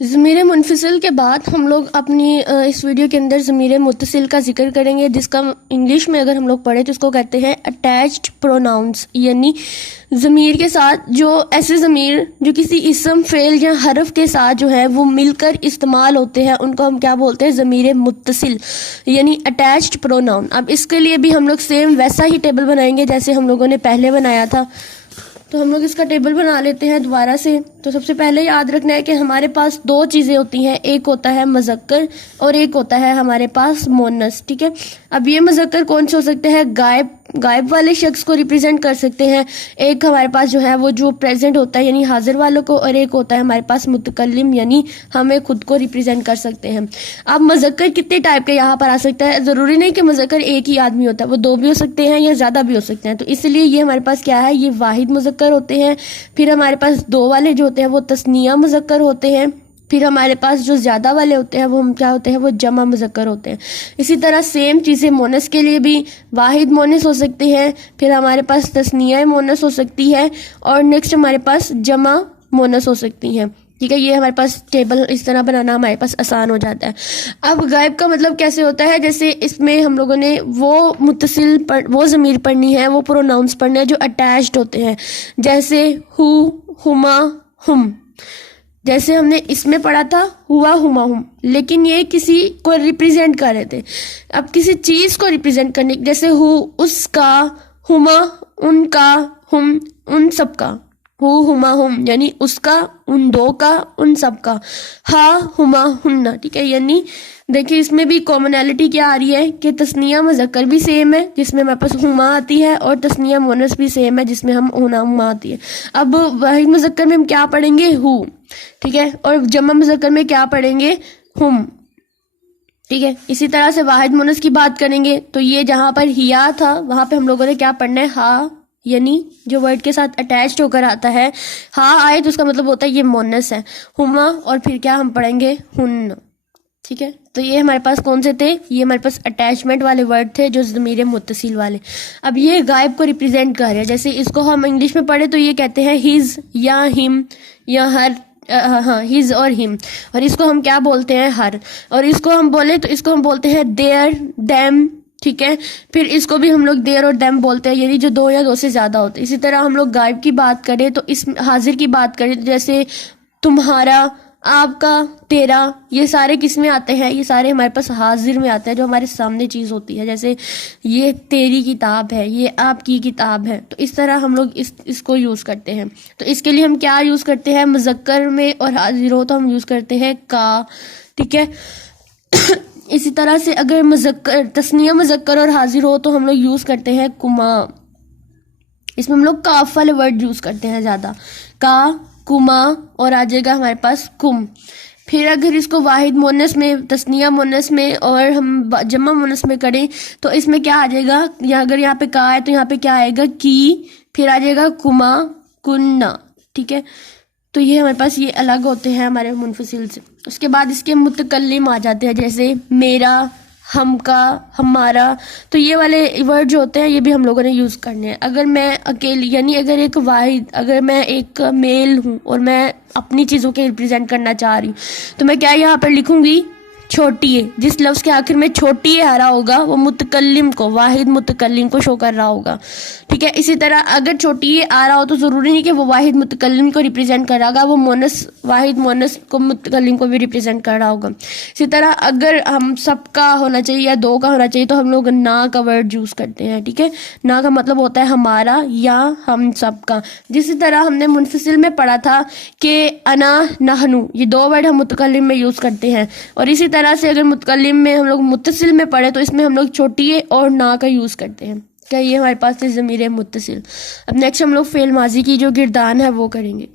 ज़मीर मुनफसिल के बाद हम लोग अपनी इस वीडियो के अंदर ज़मीर मुत्तसिल का जिक्र करेंगे, जिसका इंग्लिश में अगर हम लोग पढ़े तो इसको कहते हैं अटैच्ड प्रोनाउंस, यानी ज़मीर के साथ जो ऐसे ज़मीर जो किसी इसम फ़ेल या हरफ के साथ जो है वो मिलकर इस्तेमाल होते हैं, उनको हम क्या बोलते हैं? ज़मीर मुत्तसिल यानी अटैच्ड प्रोनाउन। अब इसके लिए भी हम लोग सेम वैसा ही टेबल बनाएंगे जैसे हम लोगों ने पहले बनाया था। तो हम लोग इसका टेबल बना लेते हैं दोबारा से। तो सबसे पहले याद रखना है कि हमारे पास दो चीज़ें होती हैं, एक होता है मुज़क्कर और एक होता है हमारे पास मोनस। ठीक है, अब ये मुज़क्कर कौन से हो सकते हैं? गायब वाले शख्स को रिप्रेजेंट कर सकते हैं। एक हमारे पास जो है वो जो प्रेजेंट होता है यानी हाजिर वालों को, और एक होता है हमारे पास मुतकल्लिम यानी हमें खुद को रिप्रेजेंट कर सकते हैं। अब मुज़क्कर कितने टाइप के यहाँ पर आ सकता है? ज़रूरी नहीं कि मुज़क्कर एक ही आदमी होता है, वो दो भी हो सकते हैं या ज़्यादा भी हो सकते हैं। तो इसलिए ये हमारे पास क्या है? ये वाहिद मुज़क्कर होते हैं। फिर हमारे पास दो वाले जो होते हैं वो तस्निया मुज़क्कर होते हैं। फिर हमारे पास जो ज़्यादा वाले होते हैं वो हम क्या होते हैं? वो जमा मुज़क्कर होते हैं। इसी तरह सेम चीज़ें मोनस के लिए भी वाहिद मोनस हो सकती है, फिर हमारे पास तस्निया मोनस हो सकती है, और नेक्स्ट हमारे पास जमा मोनस हो सकती है। ठीक है, ये हमारे पास टेबल इस तरह बनाना हमारे पास आसान हो जाता है। अब गायब का मतलब कैसे होता है? जैसे इसमें हम लोगों ने वो मुत्तसिल वो ज़मीर पढ़नी है, वो प्रोनाउंस पढ़ने हैं जो अटैच्ड होते हैं, जैसे हु, हुमा, हुम। जैसे हमने इसमें पढ़ा था हुआ, हुमा, हुम, लेकिन ये किसी को रिप्रेजेंट कर रहे थे। अब किसी चीज़ को रिप्रेजेंट करने, जैसे हु उसका, हुमा उनका, हुम उन सबका। हु, हुमा, हुम यानी उसका, उन दो का, उन सब का। हा, हुमा, हुन्ना। ठीक है, यानी देखिए इसमें भी कॉमनैलिटी क्या आ रही है कि तस्निया मुज़क्कर भी सेम है जिसमें हमारे पास हुमा आती है, और तस्निया मोनस भी सेम है जिसमें हम हुना, हुमा आती है। अब वाहिद मुज़क्कर में हम क्या पढ़ेंगे? हु। ठीक है, और जमा मुज़क्कर में क्या पढ़ेंगे? हुम। ठीक है, इसी तरह से वाहिद मोनस की बात करेंगे तो ये जहाँ पर हिया था वहाँ पे हम लोगों ने क्या पढ़ना है? हा, यानी जो वर्ड के साथ अटैच्ड होकर आता है, हा आए तो उसका मतलब होता है ये मोनस है। हुमा, और फिर क्या हम पढ़ेंगे? हुन। ठीक है, तो ये हमारे पास कौन से थे? ये हमारे पास अटैचमेंट वाले वर्ड थे जो ज़मीर मुत्तसिल वाले। अब ये गायब को रिप्रेजेंट कर रहे हैं। जैसे इसको हम इंग्लिश में पढ़े तो ये कहते हैं हिज या हिम या हर, हाँ हिज और हिम। और इसको हम क्या बोलते हैं? हर। और इसको हम बोले तो इसको हम बोलते हैं देयर, देम। ठीक है, फिर इसको भी हम लोग देर और देम बोलते हैं, यानी जो दो या दो से ज़्यादा होते हैं। इसी तरह हम लोग गायब की बात करें तो इस हाजिर की बात करें तो जैसे तुम्हारा, आपका, तेरा, ये सारे किस में आते हैं? ये सारे हमारे पास हाजिर में आते हैं, जो हमारे सामने चीज़ होती है। जैसे ये तेरी किताब है, ये आपकी किताब है। तो इस तरह हम लोग इसको यूज़ करते हैं। तो इसके लिए हम क्या यूज़ करते हैं? मुज़क्कर में और हाजिर हो तो हम यूज़ करते हैं का। ठीक है, इसी तरह से अगर मुज़क्कर, तस्निया मुज़क्कर और हाजिर हो तो हम लोग यूज़ करते हैं कुमा। इसमें हम लोग काफ वाले वर्ड यूज़ करते हैं ज़्यादा, का, कुमा, और आ जाएगा हमारे पास कुम। फिर अगर इसको वाहिद मोनस में, तस्निया मोनस में और हम जमा मोनस में करें तो इसमें क्या आ जाएगा? या अगर यहाँ पे का है तो यहाँ पे क्या आएगा? की। फिर आ जाएगा कुमा, कुन्ना। ठीक है, तो ये हमारे पास ये अलग होते हैं हमारे मुनफसिल से। उसके बाद इसके मुतकल्लिम आ जाते हैं, जैसे मेरा, हमका, हमारा। तो ये वाले वर्ड जो होते हैं ये भी हम लोगों ने यूज़ करने हैं। अगर मैं अकेली, यानी अगर एक वाहिद, अगर मैं एक मेल हूँ और मैं अपनी चीज़ों के रिप्रेजेंट करना चाह रही हूँ तो मैं क्या यहाँ पर लिखूँगी? छोटी है। जिस लफ्ज़ के आखिर में छोटी है आ रहा होगा वो मुतकल्लिम को, वाहिद मुतकल्लिम को शो कर रहा होगा। ठीक है, इसी तरह अगर छोटी है आ रहा हो तो ज़रूरी नहीं कि वो वाहिद मुतकल्लिम को रिप्रेजेंट कर रहा होगा, वो मोनस, वाहिद मोनस को, मुतकल्लिम को भी रिप्रेजेंट कर रहा होगा। इसी तरह अगर हम सबका होना चाहिए या दो का होना चाहिए तो हम लोग ना का वर्ड यूज़ करते हैं। ठीक है, ना का मतलब होता है हमारा या हम सबका। जिस तरह हमने मुनफसिल में पढ़ा था कि अना, नहनु, ये दो वर्ड हम मुतकल्लिम में यूज़ करते हैं। और इसी तरह से अगर मुतकल्लिम में हम लोग मुत्तसिल में पढ़े तो इसमें हम लोग छोटी है और ना का यूज़ करते हैं। क्या ये हमारे पास ज़मीर मुत्तसिल। अब नेक्स्ट हम लोग फ़ेल माजी की जो गिरदान है वो करेंगे।